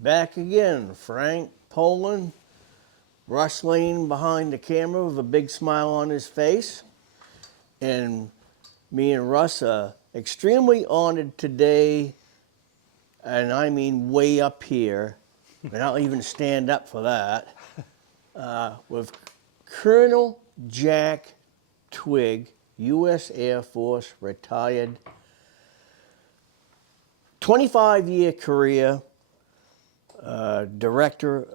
Back again, Frank Poland, rustling behind the camera with a big smile on his face. And me and Russ are extremely honored today, and I mean way up here, and I'll even stand up for that, with Colonel Jack Twigg, U.S. Air Force, retired, 25-year career, director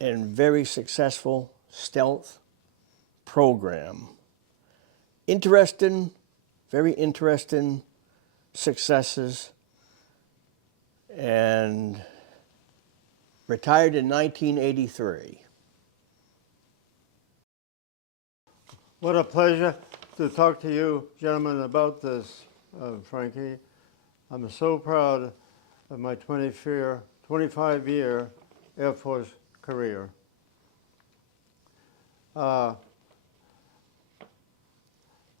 and very successful stealth program. Interesting, very interesting successes, and retired in 1983. What a pleasure to talk to you gentlemen about this, Frankie. I'm so proud of my 25-year Air Force career. A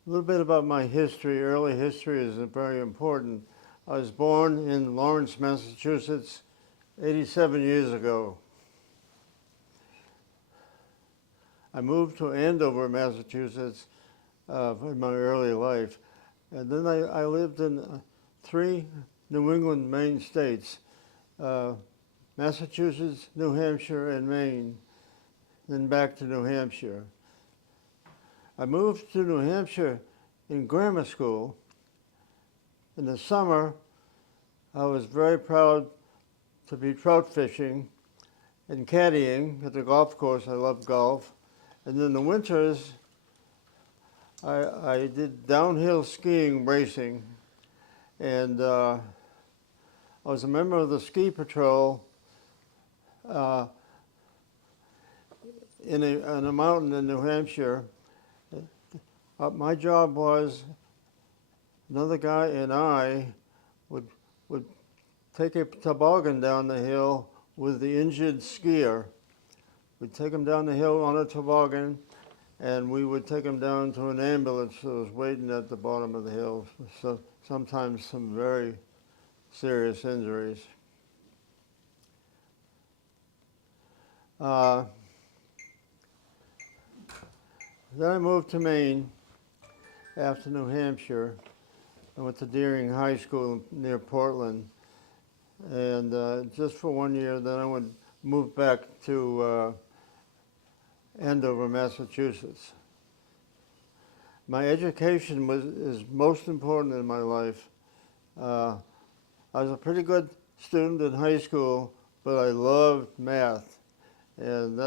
little bit about my history. Early history is very important. I was born in Lawrence, Massachusetts, 87 years ago. I moved to Andover, Massachusetts in my early life. And then I lived in 3 New England, Maine states, Massachusetts, New Hampshire, and Maine, then back to New Hampshire. I moved to New Hampshire in grammar school. In the summer, I was very proud to be trout fishing and caddying at the golf course. I love golf. And in the winters, I did downhill skiing racing. And I was a member of the ski patrol in a mountain in New Hampshire. My job was, another guy and I would take a toboggan down the hill with the injured skier. We'd take him down the hill on a toboggan, and we would take him down to an ambulance that was waiting at the bottom of the hill. So sometimes some very serious injuries. Then I moved to Maine after New Hampshire. I went to Deering High School near Portland, and just for 1 year, then I would move back to Andover, Massachusetts. My education is most important in my life. I was a pretty good student in high school, but I loved math, and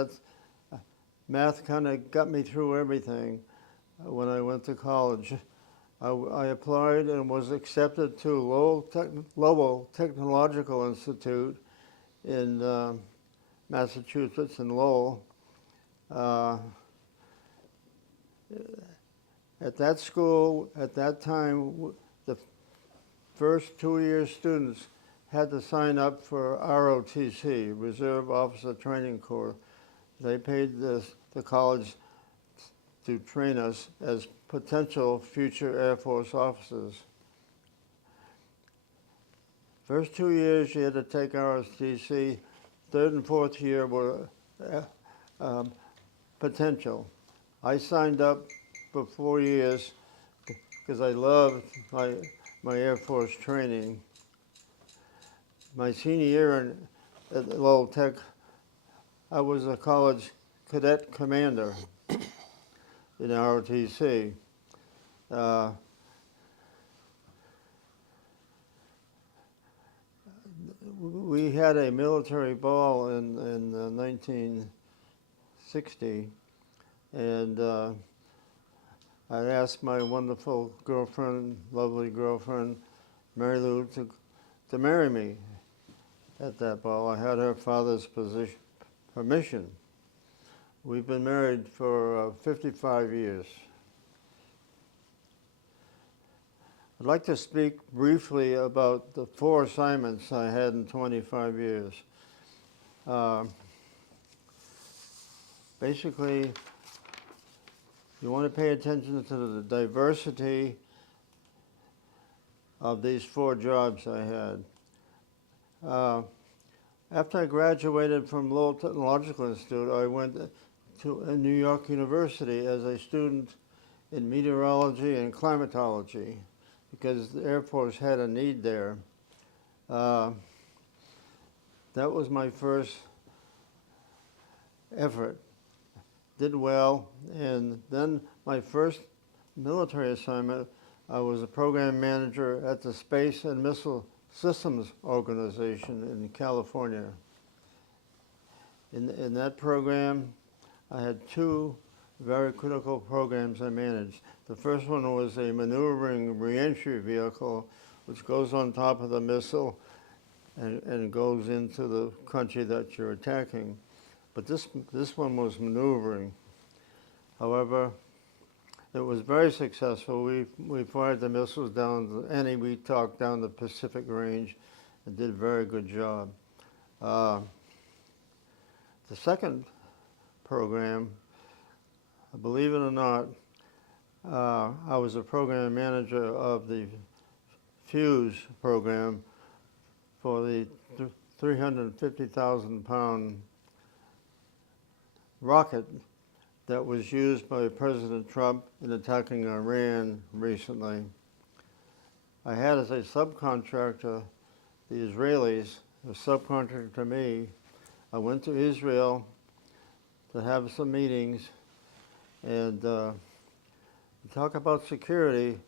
math kind of got me through everything when I went to college. I applied and was accepted to Lowell Technological Institute in Massachusetts in Lowell. At that school, at that time, the first 2-year students had to sign up for ROTC, Reserve Officer Training Corps. They paid the college to train us as potential future Air Force officers. First 2 years you had to take ROTC. 3rd and 4th year were potential. I signed up for 4 years because I loved my Air Force training. My senior year at Lowell Tech, I was a college cadet commander in ROTC. We had a military ball in 1960, and I asked my wonderful girlfriend, lovely girlfriend, Mary Lou, to marry me at that ball. I had her father's permission. We've been married for 55 years. I'd like to speak briefly about the 4 assignments I had in 25 years. Basically, you want to pay attention to the diversity of these 4 jobs I had. After I graduated from Lowell Technological Institute, I went to New York University as a student in meteorology and climatology because the Air Force had a need there. That was my first effort. Did well, and then my first military assignment, I was a program manager at the Space and Missile Systems Organization in California. In that program, I had two very critical programs I managed. The first one was a maneuvering reentry vehicle, which goes on top of the missile and goes into the country that you're attacking. But this one was maneuvering. However, it was very successful. We fired the missiles down the Eniwetok down the Pacific Range and did a very good job. The second program, believe it or not, I was a program manager of the Fuse program for the 350,000-pound rocket that was used by President Trump in attacking Iran recently. I had as a subcontractor the Israelis, a subcontractor to me. I went to Israel to have some meetings and talk about security.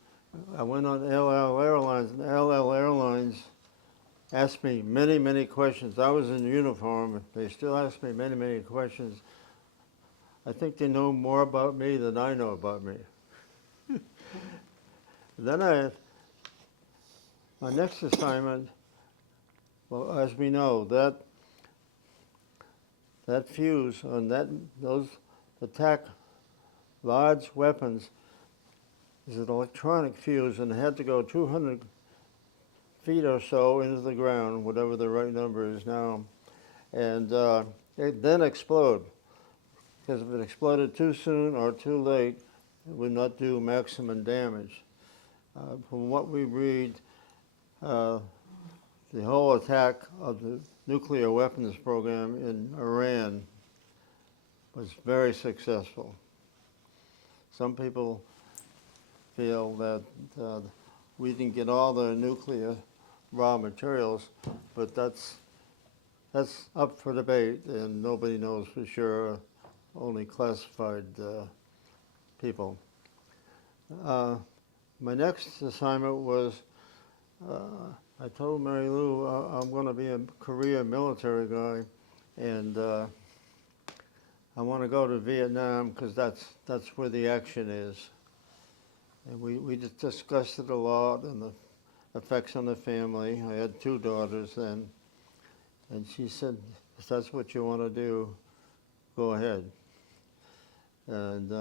I went on LL Airlines, and LL Airlines asked me many, many questions. I was in uniform. They still ask me many, many questions. I think they know more about me than I know about me. Then my next assignment, well, as we know, that fuse on those attack large weapons is an electronic fuse, and it had to go 200 feet or so into the ground, whatever the right number is now, and it then explode. Because if it exploded too soon or too late, it would not do maximum damage. From what we read, the whole attack of the nuclear weapons program in Iran was very successful. Some people feel that we didn't get all the nuclear raw materials, but that's up for debate, and nobody knows for sure. Only classified people. My next assignment was, I told Mary Lou I'm going to be a career military guy, and I want to go to Vietnam because that's where the action is. And we just discussed it a lot and the effects on the family. I had two daughters then, and she said, if that's what you want to do, go ahead. And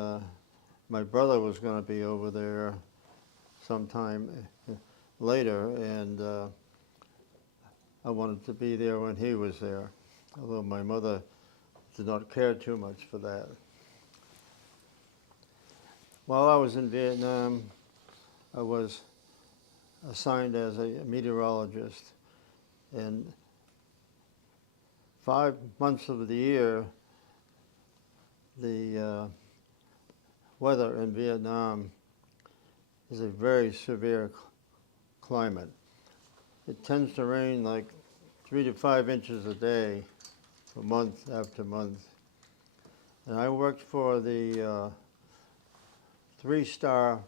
my brother was going to be over there sometime later, and I wanted to be there when he was there, although my mother did not care too much for that. While I was in Vietnam, I was assigned as a meteorologist, and 5 months of the year, the weather in Vietnam is a very severe climate. It tends to rain like 3 to 5 inches a day for month after month. And I worked for the 3-star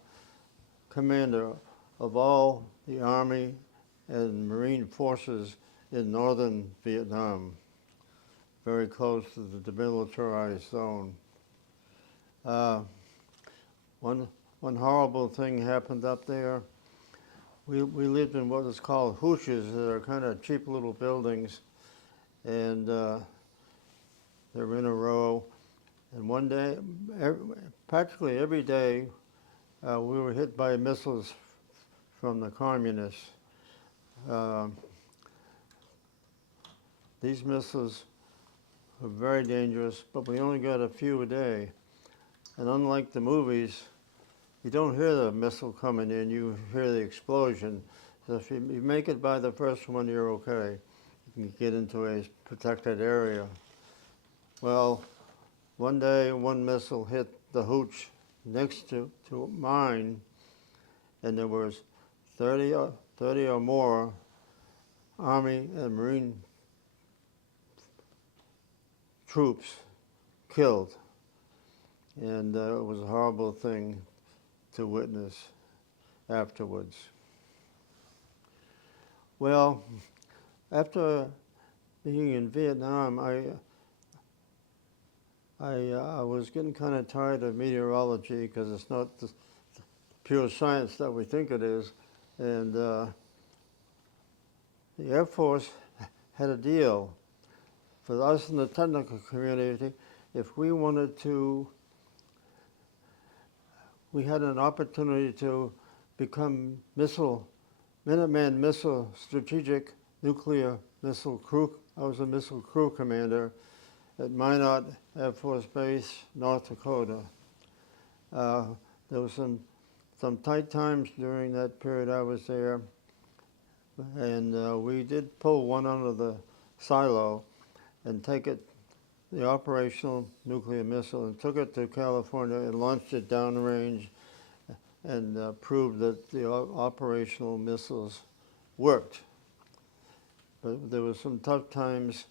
commander of all the Army and Marine forces in northern Vietnam, very close to the demilitarized zone. One horrible thing happened up there. We lived in what is called hooshes, that are kind of cheap little buildings, and they're in a row. And one day, practically every day, we were hit by missiles from the communists. These missiles were very dangerous, but we only got a few a day. And unlike the movies, you don't hear the missile coming in, you hear the explosion. So if you make it by the first one, you're okay. can get into a protected area. Well, one day one missile hit the hooch next to mine, and there was 30 or more Army and Marine troops killed. And it was a horrible thing to witness afterwards. Well, after being in Vietnam, I was getting kind of tired of meteorology because it's not the pure science that we think it is. And the Air Force had a deal for us in the technical community. If we wanted to, we had an opportunity to become Minuteman missile strategic nuclear missile crew. I was a missile crew commander at Minot Air Force Base, North Dakota. There was some tight times during that period I was there, and we did pull one out of the silo and take it, the operational nuclear missile, and took it to California and launched it downrange and proved that the operational missiles worked. But there were some tough times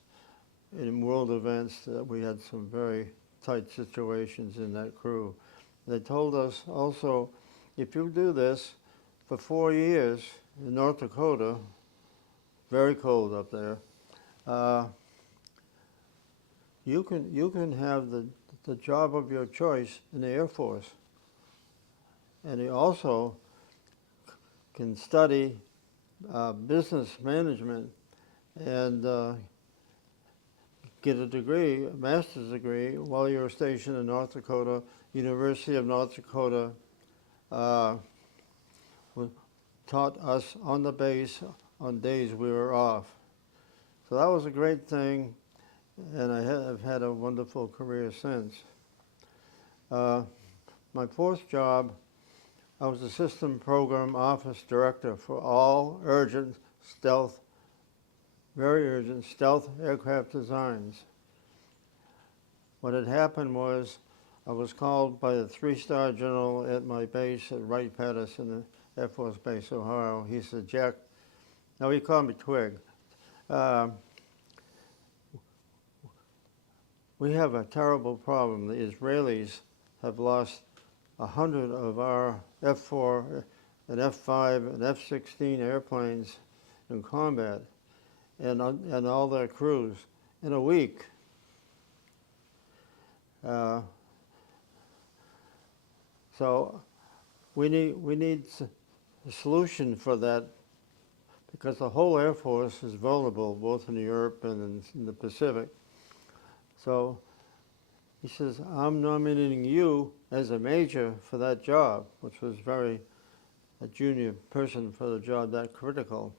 in world events that we had some very tight situations in that crew. They told us also, if you do this for 4 years in North Dakota, very cold up there, you can have the job of your choice in the Air Force. And you also can study business management and get a degree, a master's degree, while you're stationed in North Dakota. University of North Dakota taught us on the base on days we were off. So that was a great thing, and I have had a wonderful career since. My fourth job, I was the System Program Office Director for all urgent stealth, very urgent stealth aircraft designs. What had happened was I was called by the 3-star general at my base at Wright-Patterson Air Force Base, Ohio. He said, Jack, no, he called me Twig. We have a terrible problem. The Israelis have lost 100 of our F-4 and F-5 and F-16 airplanes in combat, and all their crews in a week. So we need a solution for that, because the whole Air Force is vulnerable, both in Europe and in the Pacific. So he says, I'm nominating you as a major for that job, which was a junior person for the job that critical.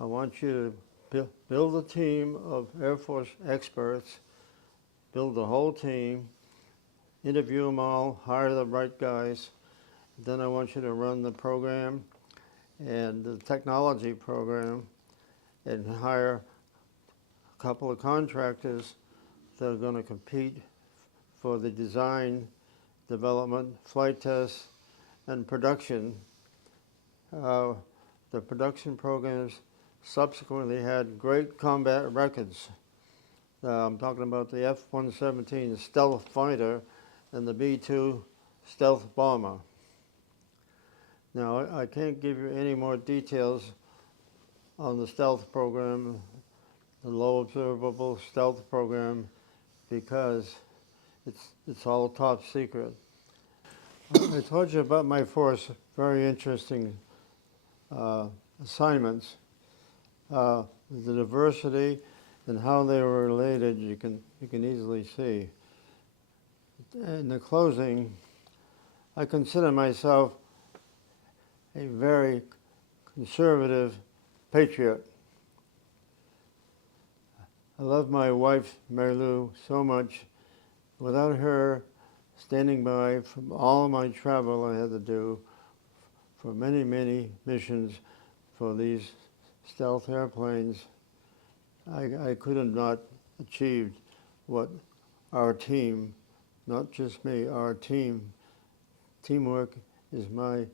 I want you to build a team of Air Force experts, build the whole team, interview them all, hire the right guys. Then I want you to run the program and the technology program and hire a couple of contractors that are going to compete for the design, development, flight tests, and production. The production programs subsequently had great combat records. I'm talking about the F-117 stealth fighter and the B-2 stealth bomber. Now, I can't give you any more details on the stealth program, the low observable stealth program, because it's all top secret. I told you about my force, very interesting assignments. The diversity and how they were related, you can easily see. In the closing, I consider myself a very conservative patriot. I love my wife, Mary Lou, so much. Without her standing by from all my travel I had to do for many, many missions for these stealth airplanes, I could have not achieved what our team, not just me, our teamwork is my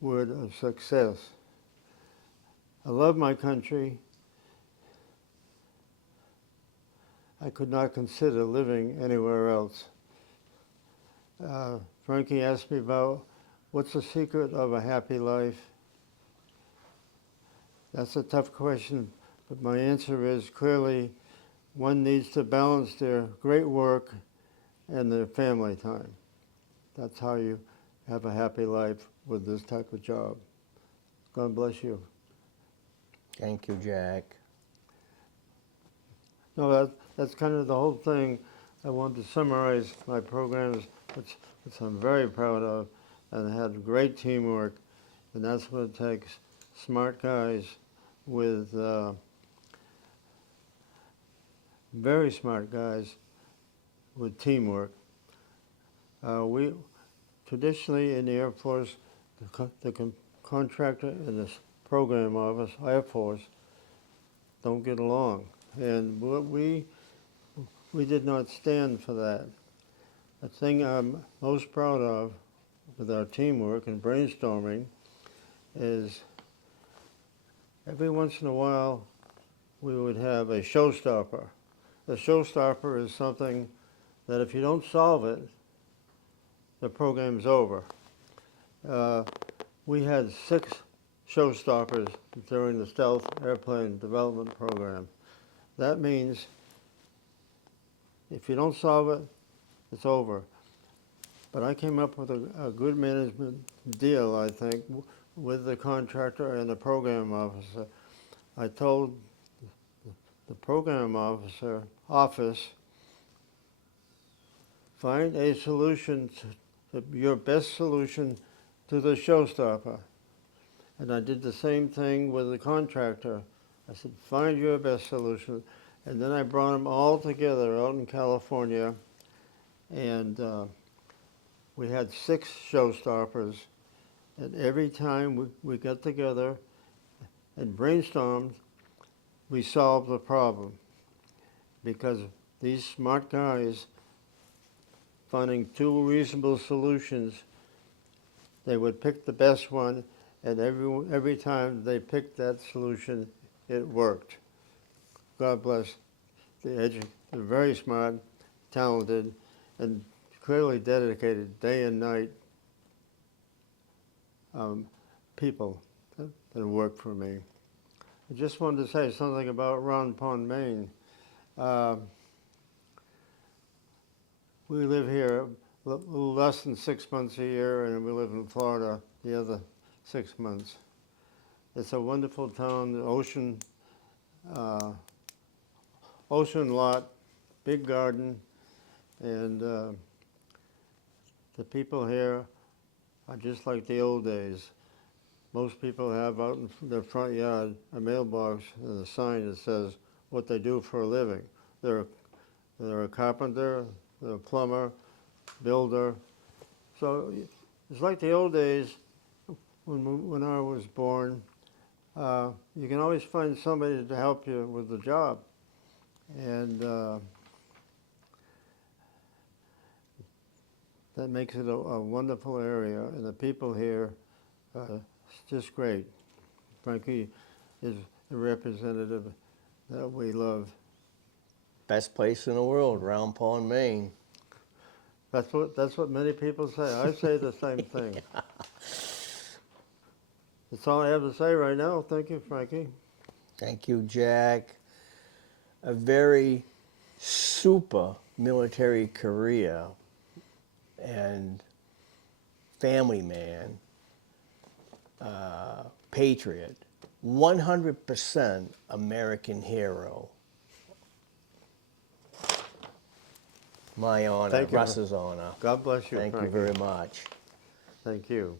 word of success. I love my country. I could not consider living anywhere else. Frankie asked me about what's the secret of a happy life. That's a tough question, but my answer is clearly one needs to balance their great work and their family time. That's how you have a happy life with this type of job. God bless you. Thank you, Jack. No, that's kind of the whole thing. I wanted to summarize my programs, which I'm very proud of, and I had great teamwork, and that's what it takes. Smart guys with very smart guys with teamwork. We traditionally in the Air Force, the contractor and the program office, Air Force, don't get along, and we did not stand for that. The thing I'm most proud of with our teamwork and brainstorming is every once in a while we would have a showstopper. The showstopper is something that if you don't solve it, the program's over. We had 6 showstoppers during the stealth airplane development program. That means if you don't solve it, it's over. But I came up with a good management deal, I think, with the contractor and the program officer. I told the program office, find a solution, your best solution to the showstopper. And I did the same thing with the contractor. I said, find your best solution. And then I brought them all together out in California, and we had 6 showstoppers. And every time we got together and brainstormed, we solved the problem. Because these smart guys, finding 2 reasonable solutions, they would pick the best one, and every time they picked that solution, it worked. God bless they're very smart, talented, and clearly dedicated day and night people that work for me. I just wanted to say something about Round Pond, Maine. We live here a little less than 6 months a year, and we live in Florida the other 6 months. It's a wonderful town, the ocean lot, big garden, and the people here are just like the old days. Most people have out in their front yard a mailbox and a sign that says what they do for a living. They're a carpenter, they're a plumber, builder. So it's like the old days when I was born. You can always find somebody to help you with the job. And that makes it a wonderful area, and the people here it's just great. Frankie is a representative that we love. Best place in the world, Round Pond, Maine. That's what many people say. I say the same thing. That's all I have to say right now. Thank you, Frankie. Thank you, Jack. A very super military career and family man, patriot, 100% American hero. My honor, Thank you. Russ's honor. God bless you, Thank Frankie. you very much. Thank you.